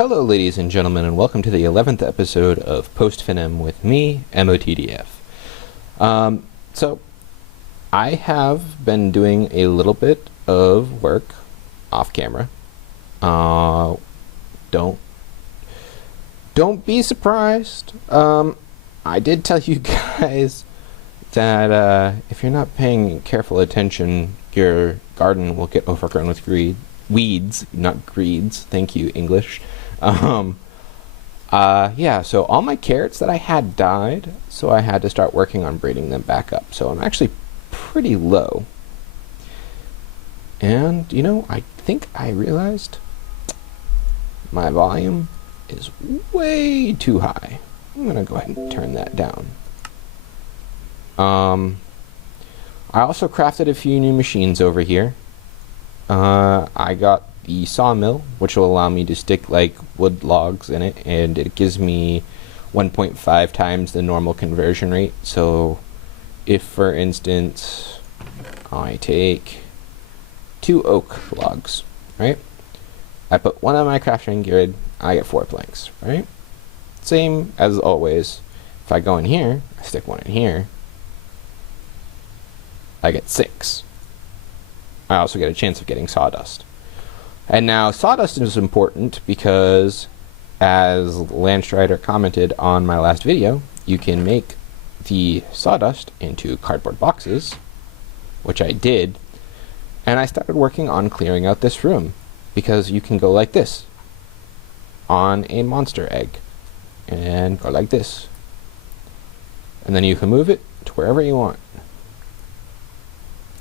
Hello ladies and gentlemen, and welcome to the 11th episode of Post Finem with me, MOTDF. So, I have been doing a little bit of work off camera. Don't be surprised. I did tell you guys that if you're not paying careful attention, your garden will get overgrown with weeds, not greeds. Thank you, English. Yeah, so all my carrots that I had died, so I had to start working on breeding them back up. So I'm actually pretty low. And, you know, I think I realized my volume is way too high. I'm gonna go ahead and turn that down. I also crafted a few new machines over here. I got the sawmill, which will allow me to stick like wood logs in it, and it gives me 1.5 times the normal conversion rate. So if, for instance, I take 2 oak logs, right? I put 1 on my crafting grid, I get 4 planks, right? Same as always. If I go in here, I stick 1 in here, I get 6. I also get a chance of getting sawdust. And now sawdust is important because, as Landstrider commented on my last video, you can make the sawdust into cardboard boxes, which I did, and I started working on clearing out this room, because you can go like this on a monster egg, and go like this, and then you can move it to wherever you want.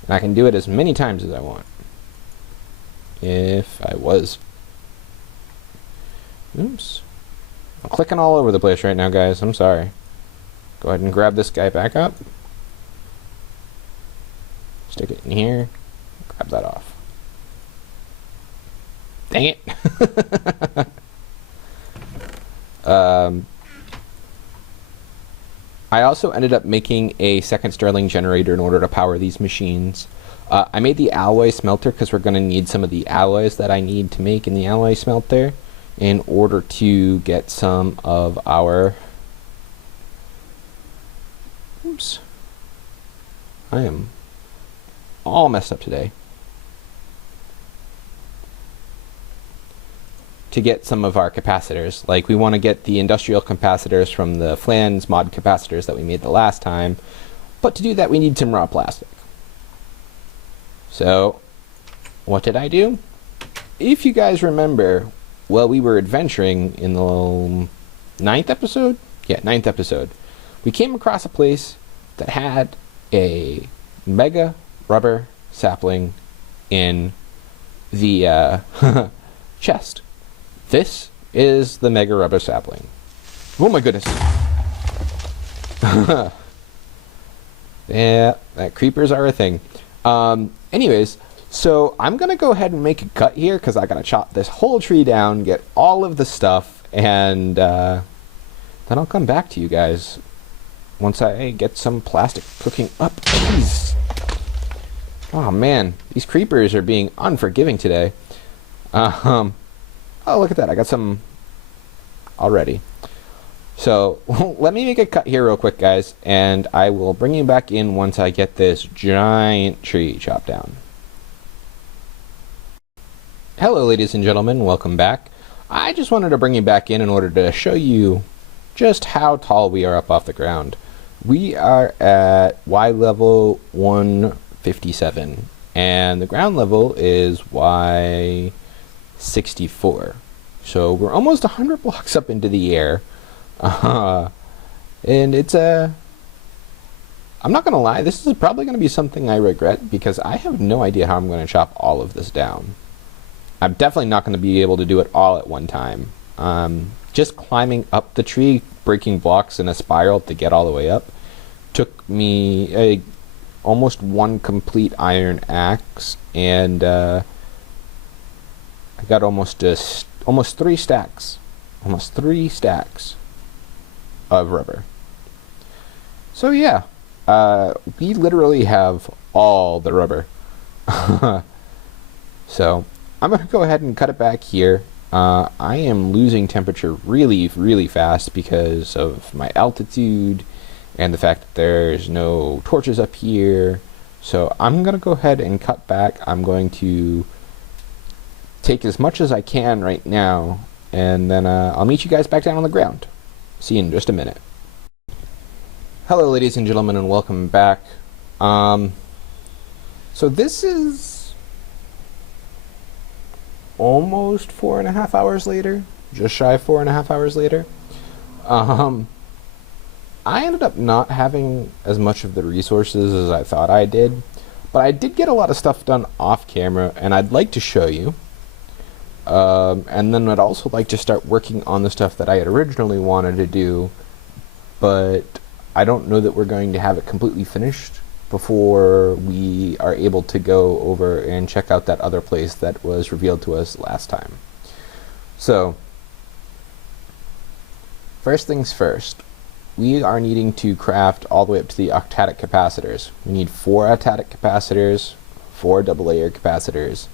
And I can do it as many times as I want. If I was... Oops. I'm clicking all over the place right now, guys. I'm sorry. Go ahead and grab this guy back up. Stick it in here. Grab that off. Dang it! I also ended up making a second Stirling generator in order to power these machines. I made the alloy smelter because we're going to need some of the alloys that I need to make in the alloy smelter in order to get some of our... Oops. I am all messed up today. To get some of our capacitors. Like, we want to get the industrial capacitors from the Flans mod capacitors that we made the last time, but to do that we need some raw plastic. So, what did I do? If you guys remember, while we were adventuring in the 9th episode? Yeah, 9th episode. We came across a place that had a mega rubber sapling in the chest. This is the mega rubber sapling. Oh my goodness. Yeah, creepers are a thing. Anyways, so I'm gonna go ahead and make a cut here because I gotta chop this whole tree down, get all of the stuff, and then I'll come back to you guys once I get some plastic cooking up. Jeez. Oh man, these creepers are being unforgiving today. Oh, look at that, I got some already. So, let me make a cut here real quick, guys, and I will bring you back in once I get this giant tree chopped down. Hello, ladies and gentlemen, welcome back. I just wanted to bring you back in order to show you just how tall we are up off the ground. We are at Y level 157, and the ground level is Y64. So, we're almost 100 blocks up into the air. And it's I'm not gonna lie, this is probably gonna be something I regret because I have no idea how I'm gonna chop all of this down. I'm definitely not gonna be able to do it all at one time. Just climbing up the tree, breaking blocks in a spiral to get all the way up, took me almost 1 complete iron axe, and I got almost 3 stacks. Almost 3 stacks of rubber. So yeah, we literally have all the rubber. So I'm gonna go ahead and cut it back here, I am losing temperature really, really fast because of my altitude and the fact that there's no torches up here. So I'm going to go ahead and cut back. I'm going to take as much as I can right now, and then I'll meet you guys back down on the ground. See you in just a minute. Hello, ladies and gentlemen, and welcome back. So this is almost 4.5 hours later, just shy of 4.5 hours later. I ended up not having as much of the resources as I thought I did, but I did get a lot of stuff done off camera, and I'd like to show you. And then I'd also like to start working on the stuff that I had originally wanted to do, but I don't know that we're going to have it completely finished before we are able to go over and check out that other place that was revealed to us last time. So, first things first, we are needing to craft all the way up to the octadic capacitors. We need 4 octadic capacitors, 4 double layer capacitors,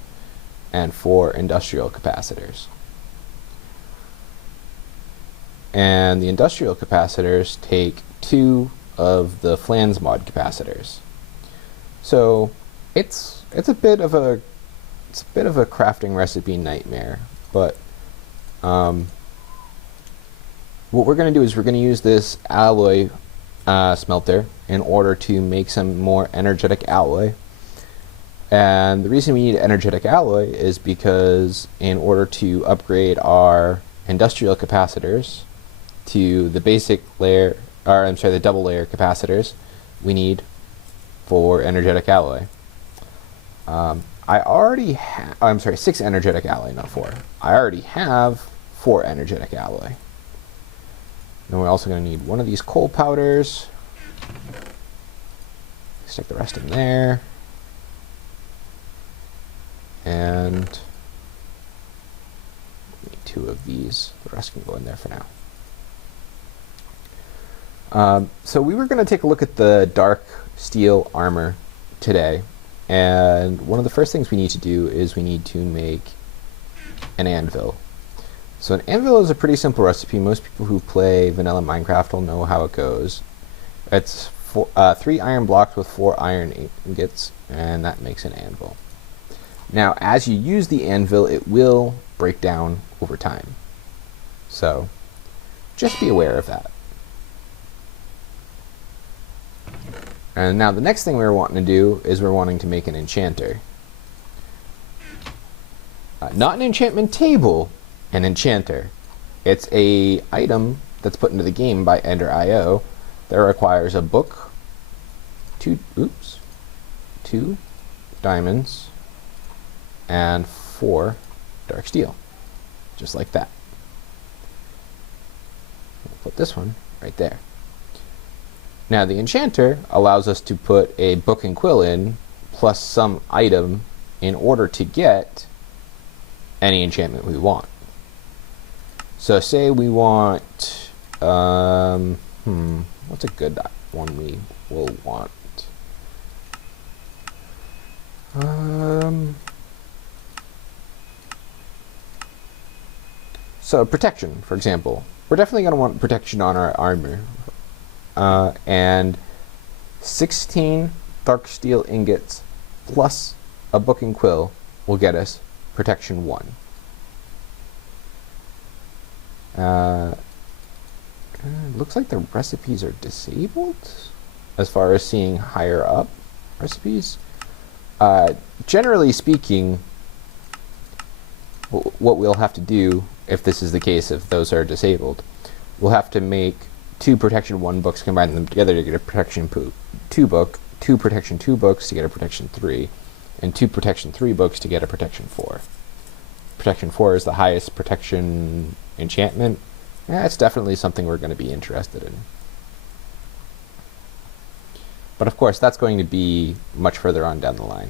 and 4 industrial capacitors. And the industrial capacitors take 2 of the flans mod capacitors. So it's a bit of a crafting recipe nightmare, but what we're going to do is we're going to use this alloy smelter in order to make some more energetic alloy. And the reason we need energetic alloy is because in order to upgrade our industrial capacitors to the basic layer, or I'm sorry, the double layer capacitors, we need 4 energetic alloy. I already have, I'm sorry, 6 energetic alloy, not 4. I already have 4 energetic alloy. And we're also going to need one of these coal powders. Stick the rest in there. And need 2 of these. The rest can go in there for now. So we were going to take a look at the dark steel armor today. And one of the first things we need to do is we need to make an anvil. So an anvil is a pretty simple recipe. Most people who play vanilla Minecraft will know how it goes. It's 3 iron blocks with 4 iron ingots, and that makes an anvil. Now, as you use the anvil, it will break down over time. So just be aware of that. And now the next thing we're wanting to do is we're wanting to make an enchanter. Not an enchantment table, an enchanter. It's a item that's put into the game by Ender.io that requires a book, 2 diamonds, and 4 dark steel. Just like that. We'll put this one right there. Now the enchanter allows us to put a book and quill in, plus some item, in order to get any enchantment we want. So say we want, what's a good one we will want? So protection, for example. We're definitely going to want protection on our armor. And 16 dark steel ingots plus a book and quill will get us protection 1. Looks like the recipes are disabled as far as seeing higher up recipes. Generally speaking, what we'll have to do, if this is the case, if those are disabled, we'll have to make 2 protection 1 books, combine them together to get a protection 2 book, 2 protection 2 books to get a protection 3, and 2 protection 3 books to get a protection 4. Protection 4 is the highest protection enchantment. Yeah, it's definitely something we're going to be interested in. But of course, that's going to be much further on down the line.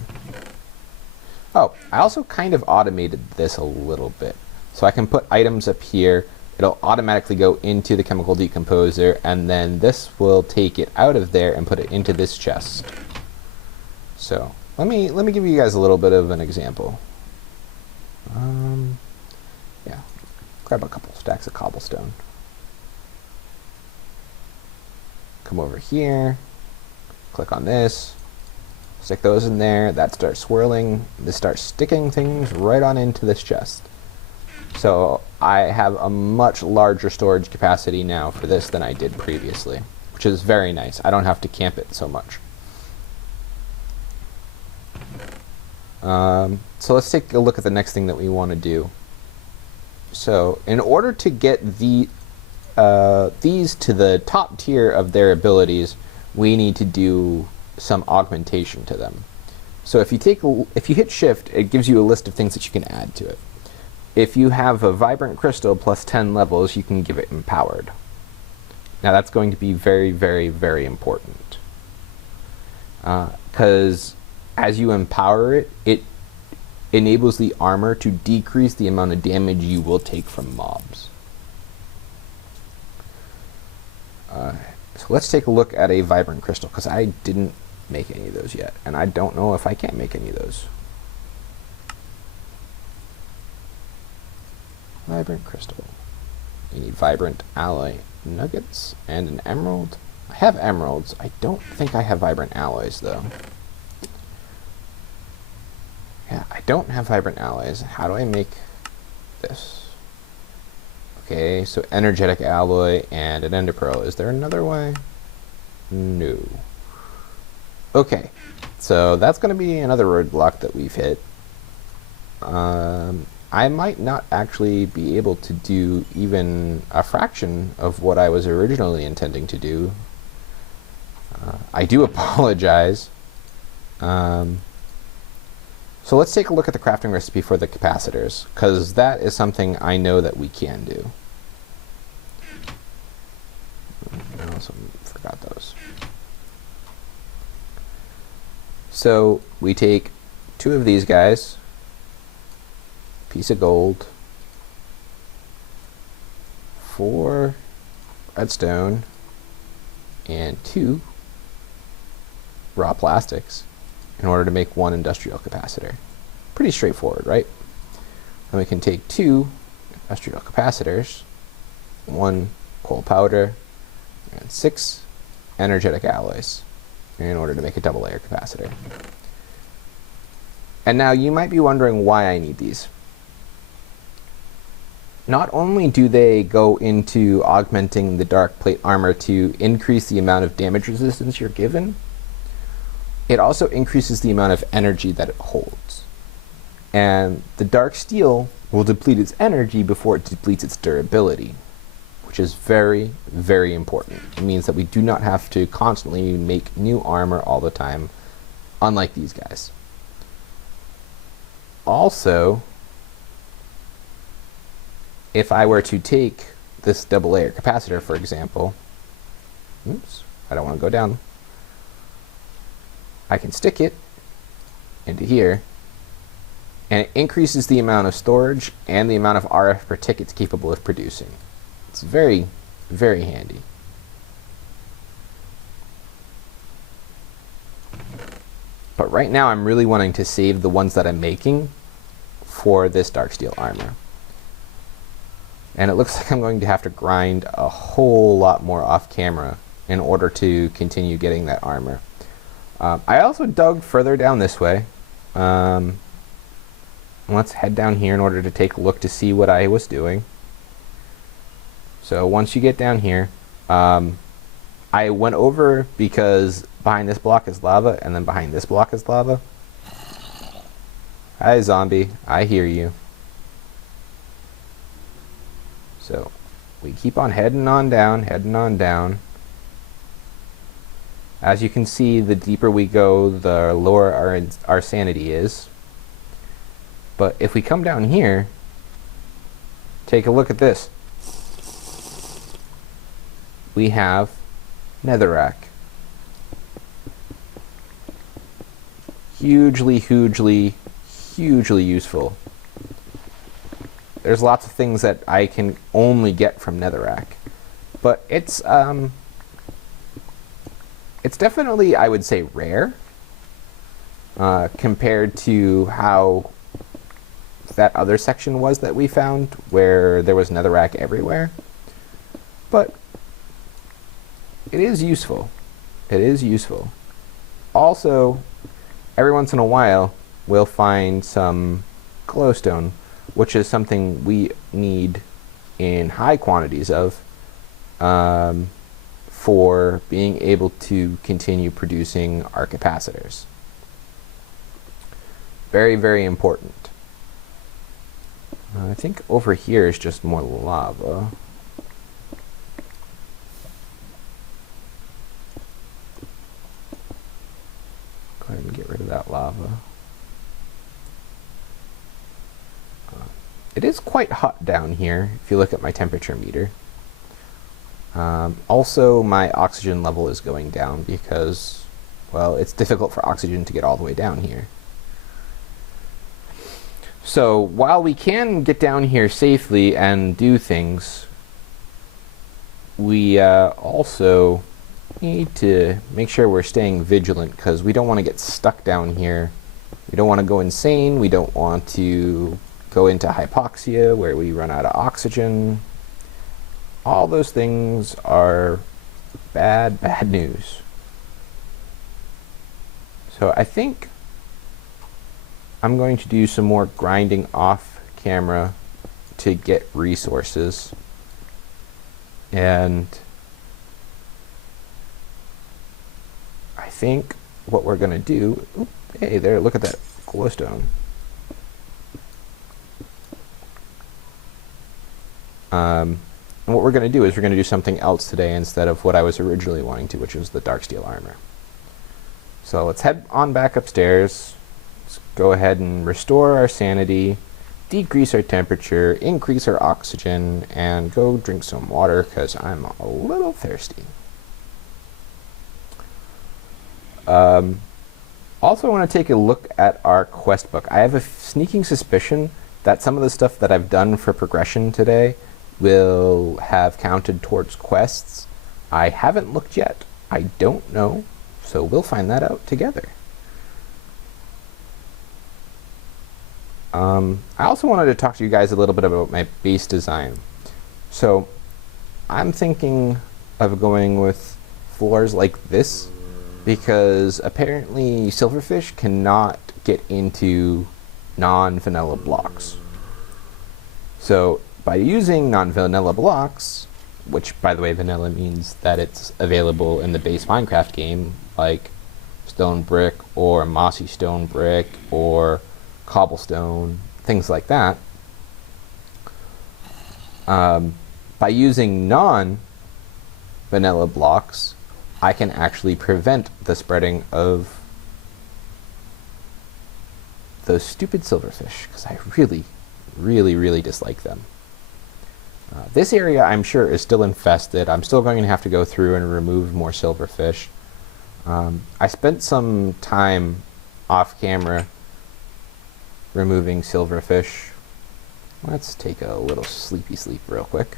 Oh, I also kind of automated this a little bit. So I can put items up here. It'll automatically go into the chemical decomposer, and then this will take it out of there and put it into this chest. So let me give you guys a little bit of an example. Yeah, grab a couple stacks of cobblestone. Come over here, click on this, stick those in there, that starts swirling, this starts sticking things right on into this chest. So I have a much larger storage capacity now for this than I did previously, which is very nice. I don't have to camp it so much. So let's take a look at the next thing that we want to do. So in order to get these to the top tier of their abilities, we need to do some augmentation to them. So if you hit shift, it gives you a list of things that you can add to it. If you have a vibrant crystal plus 10 levels, you can give it empowered. Now that's going to be very, very, very important. Because as you empower it, it enables the armor to decrease the amount of damage you will take from mobs. So let's take a look at a vibrant crystal, because I didn't make any of those yet, and I don't know if I can make any of those. Vibrant crystal. You need vibrant alloy nuggets and an emerald. I have emeralds. I don't think I have vibrant alloys though. Yeah, I don't have vibrant alloys. How do I make this? Okay, so energetic alloy and an ender pearl. Is there another way? No. Okay, so that's going to be another roadblock that we've hit. I might not actually be able to do even a fraction of what I was originally intending to do. I do apologize. So let's take a look at the crafting recipe for the capacitors, because that is something I know that we can do. I also forgot those. So we take 2 of these guys, piece of gold, 4 redstone, and 2 raw plastics in order to make 1 industrial capacitor. Pretty straightforward, right? Then we can take 2 industrial capacitors, 1 coal powder, and 6 energetic alloys in order to make a double layer capacitor. And now you might be wondering why I need these. Not only do they go into augmenting the dark plate armor to increase the amount of damage resistance you're given, it also increases the amount of energy that it holds. And the dark steel will deplete its energy before it depletes its durability, which is very, very important. It means that we do not have to constantly make new armor all the time, unlike these guys. Also, if I were to take this double layer capacitor, for example, oops, I don't want to go down, I can stick it into here, and it increases the amount of storage and the amount of RF per tick it's capable of producing. It's very, very handy. But right now I'm really wanting to save the ones that I'm making for this dark steel armor. And it looks like I'm going to have to grind a whole lot more off camera in order to continue getting that armor. I also dug further down this way. Let's head down here in order to take a look to see what I was doing. So once you get down here, I went over because behind this block is lava, and then behind this block is lava. Hi zombie, I hear you. So we keep on heading on down, heading on down. As you can see, the deeper we go, the lower our sanity is. But if we come down here, take a look at this. We have netherrack. Hugely, hugely, hugely useful. There's lots of things that I can only get from netherrack. But it's definitely, I would say, rare compared to how that other section was that we found, where there was netherrack everywhere. But it is useful. It is useful. Also, every once in a while, we'll find some glowstone, which is something we need in high quantities of for being able to continue producing our capacitors. Very, very important. I think over here is just more lava. Go ahead and get rid of that lava. It is quite hot down here, if you look at my temperature meter. Also, my oxygen level is going down because, well, it's difficult for oxygen to get all the way down here. So, while we can get down here safely and do things, we also need to make sure we're staying vigilant, because we don't want to get stuck down here. We don't want to go insane. We don't want to go into hypoxia where we run out of oxygen. All those things are bad, bad news. So I think I'm going to do some more grinding off camera to get resources. And I think what we're going to do... Oop, hey there, look at that glowstone. And what we're going to do is we're going to do something else today instead of what I was originally wanting to, which was the dark steel armor. So let's head on back upstairs. Let's go ahead and restore our sanity, decrease our temperature, increase our oxygen, and go drink some water because I'm a little thirsty. Also, I want to take a look at our quest book. I have a sneaking suspicion that some of the stuff that I've done for progression today will have counted towards quests. I haven't looked yet. I don't know, so we'll find that out together. I also wanted to talk to you guys a little bit about my base design. So I'm thinking of going with floors like this because apparently silverfish cannot get into non-vanilla blocks. So by using non-vanilla blocks, which by the way vanilla means that it's available in the base Minecraft game, like stone brick or mossy stone brick or cobblestone, things like that. By using non-vanilla blocks, I can actually prevent the spreading of those stupid silverfish, because I really dislike them. This area, I'm sure, is still infested. I'm still going to have to go through and remove more silverfish. I spent some time off camera removing silverfish. Let's take a little sleepy sleep real quick.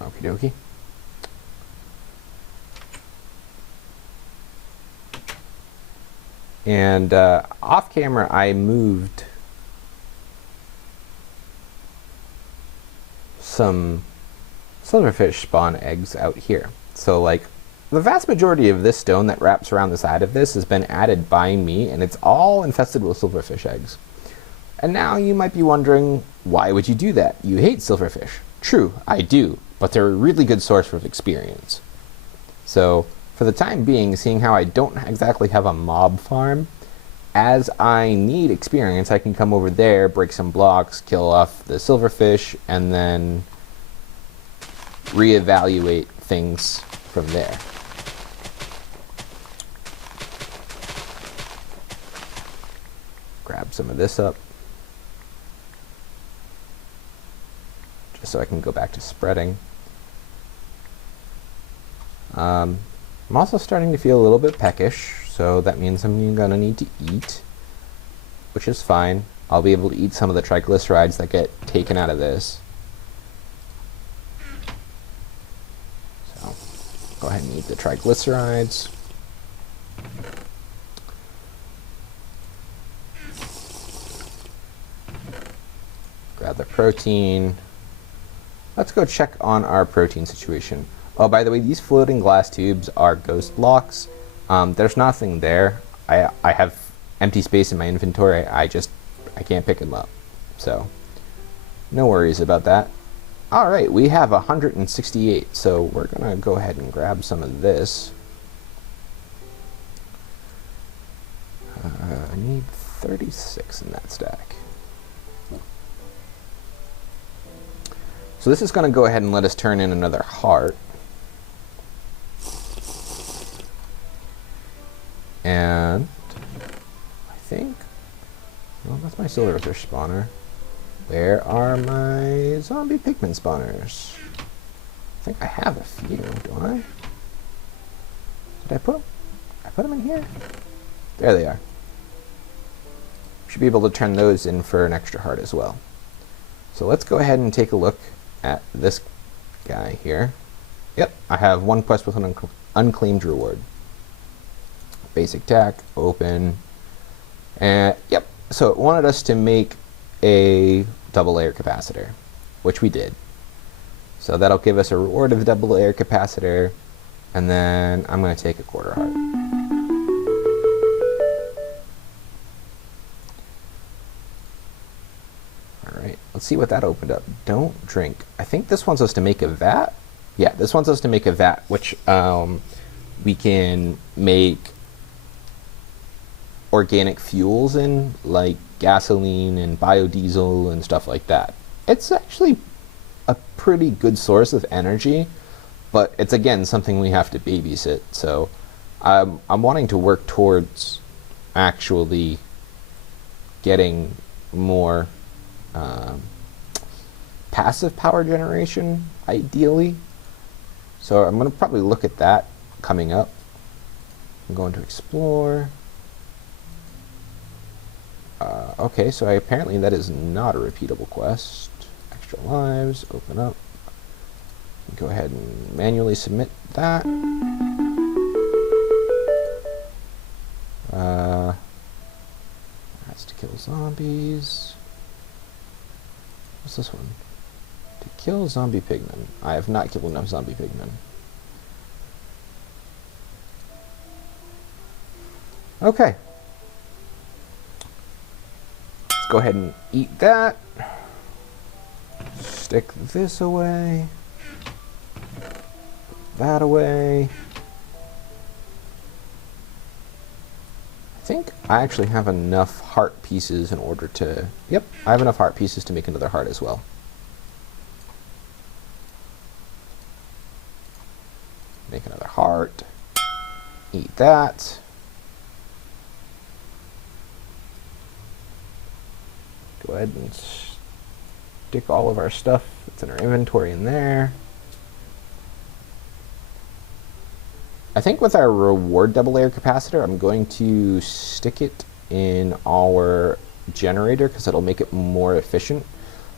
Okie dokie. And off camera, I moved some silverfish spawn eggs out here. So like the vast majority of this stone that wraps around the side of this has been added by me, and it's all infested with silverfish eggs. And now you might be wondering, why would you do that? You hate silverfish. True, I do, but they're a really good source of experience. So for the time being, seeing how I don't exactly have a mob farm, as I need experience, I can come over there, break some blocks, kill off the silverfish, and then reevaluate things from there. Grab some of this up, just so I can go back to spreading. I'm also starting to feel a little bit peckish, so that means I'm gonna need to eat, which is fine. I'll be able to eat some of the triglycerides that get taken out of this. So Go ahead and eat the triglycerides. Grab the protein. Let's go check on our protein situation. Oh, by the way, these floating glass tubes are ghost blocks. There's nothing there. I have empty space in my inventory. I can't pick them up. So, no worries about that. Alright, we have 168, so we're going to go ahead and grab some of this. I need 36 in that stack. So this is going to go ahead and let us turn in another heart. And I think, well, that's my silverfish spawner. Where are my zombie pigman spawners? I think I have a few, do I? Did I put them? I put them in here? There they are. Should be able to turn those in for an extra heart as well. So let's go ahead and take a look at this guy here. Yep, I have one quest with an unclaimed reward. Basic tack, open, and yep. So it wanted us to make a double layer capacitor, which we did. So that'll give us a reward of the double layer capacitor, and then I'm going to take a quarter heart. Alright, let's see what that opened up. Don't drink. I think this wants us to make a vat. Yeah, this wants us to make a vat, which we can make organic fuels in, like gasoline and biodiesel and stuff like that. It's actually a pretty good source of energy, but it's again something we have to babysit. So I'm wanting to work towards actually getting more passive power generation, ideally. So I'm going to probably look at that coming up. I'm going to explore. Okay, so apparently that is not a repeatable quest. Extra lives, open up. Go ahead and manually submit that. That's to kill zombies. What's this one? To kill zombie pigmen. I have not killed enough zombie pigmen. Okay. Go ahead and eat that. Stick this away. That away. I think I actually have enough heart pieces in order to... Yep, I have enough heart pieces to make another heart as well. Make another heart. Eat that. Go ahead and stick all of our stuff that's in our inventory in there. I think with our reward double layer capacitor, I'm going to stick it in our generator because it'll make it more efficient.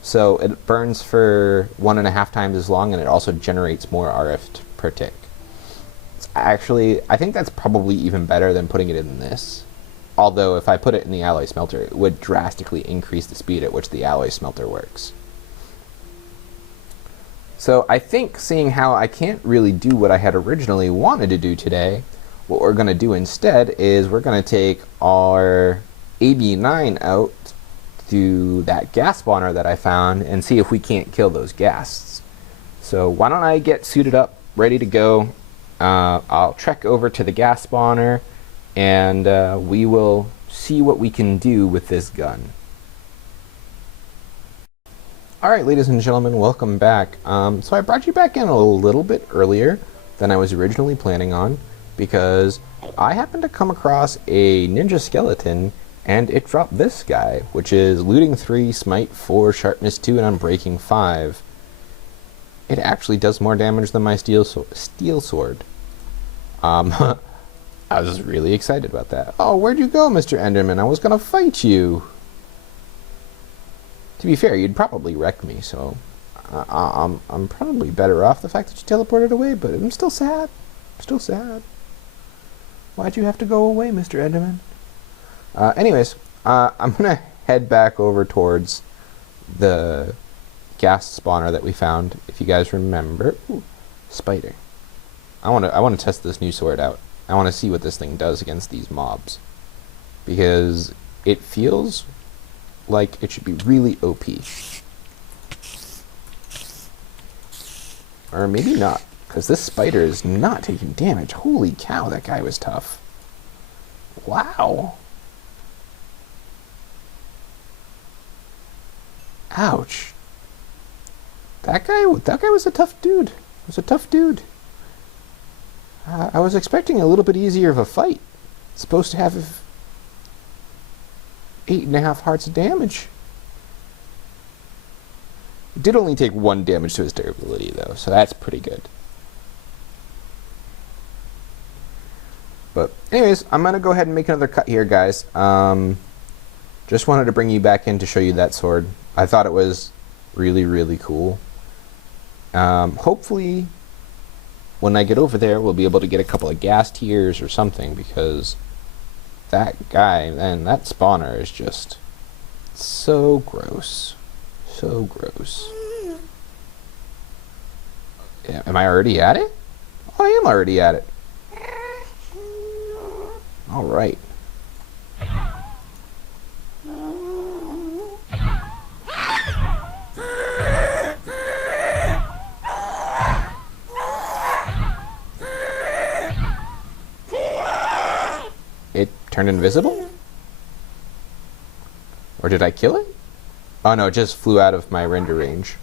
So it burns for 1.5 times as long, and it also generates more RF per tick. It's actually, I think that's probably even better than putting it in this. Although if I put it in the alloy smelter, it would drastically increase the speed at which the alloy smelter works. So I think, seeing how I can't really do what I had originally wanted to do today, what we're going to do instead is we're going to take our AB9 out to that gas spawner that I found and see if we can't kill those ghasts. So why don't I get suited up, ready to go. I'll trek over to the gas spawner, and we will see what we can do with this gun. Alright, ladies and gentlemen, welcome back. So I brought you back in a little bit earlier than I was originally planning on, because I happened to come across a ninja skeleton, and it dropped this guy, which is Looting 3, Smite 4, Sharpness 2, and Unbreaking 5. It actually does more damage than my steel sword. I was really excited about that. Oh, where'd you go, Mr. Enderman? I was gonna fight you. To be fair, you'd probably wreck me, so I'm probably better off the fact that you teleported away, but I'm still sad. Still sad. Why'd you have to go away, Mr. Enderman? Anyways, I'm gonna head back over towards the gas spawner that we found. If you guys remember, ooh, spider. I want to test this new sword out. I want to see what this thing does against these mobs, because it feels like it should be really OP, or maybe not, because this spider is not taking damage. Holy cow, that guy was tough. Wow. Ouch. That guy was a tough dude. I was expecting a little bit easier of a fight. It's supposed to have 8.5 hearts of damage. It did only take 1 damage to his durability, though, so that's pretty good. But anyways, I'm going to go ahead and make another cut here, guys. Just wanted to bring you back in to show you that sword. I thought it was really, really cool. Hopefully, when I get over there, we'll be able to get a couple of gas tiers or something, because that guy, man, that spawner is just so gross. So gross. Yeah, am I already at it? Oh, I am already at it. All right. It turned invisible? Or did I kill it? Oh no, it just flew out of my render range.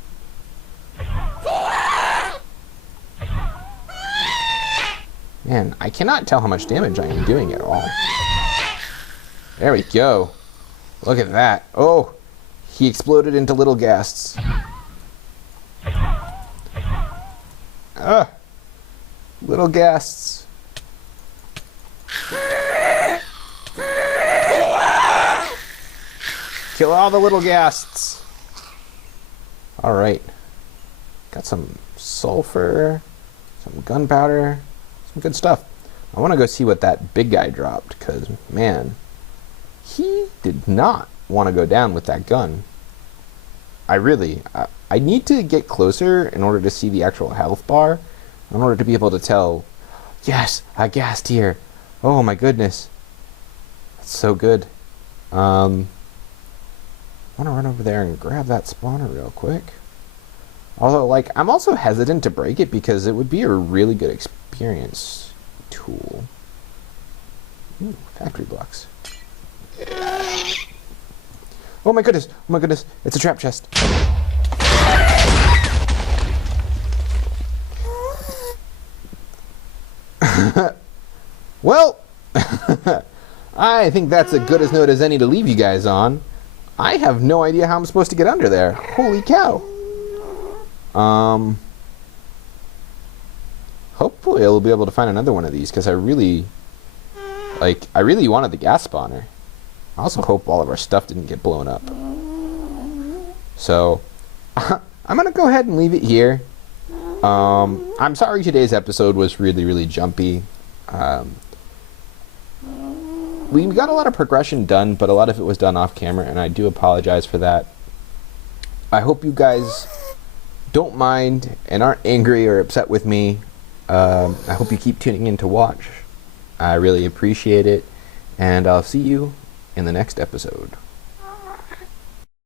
Man, I cannot tell how much damage I am doing at all. There we go. Look at that. Oh, he exploded into little ghasts. Little ghasts. Kill all the little ghasts. Alright. Got some sulfur, some gunpowder, some good stuff. I want to go see what that big guy dropped, because, man, he did not want to go down with that gun. I need to get closer in order to see the actual health bar, in order to be able to tell, yes, a gas tier. Oh my goodness. That's so good. I want to run over there and grab that spawner real quick. Although, like, I'm also hesitant to break it because it would be a really good experience tool. Ooh, factory blocks. Oh my goodness, it's a trap chest. Well, I think that's as good a note as any to leave you guys on. I have no idea how I'm supposed to get under there. Holy cow. Hopefully I'll be able to find another one of these, because I really wanted the gas spawner. I also hope all of our stuff didn't get blown up. So, I'm going to go ahead and leave it here. I'm sorry today's episode was really, really jumpy. We got a lot of progression done, but a lot of it was done off camera, and I do apologize for that. I hope you guys don't mind and aren't angry or upset with me. I hope you keep tuning in to watch. I really appreciate it, and I'll see you in the next episode.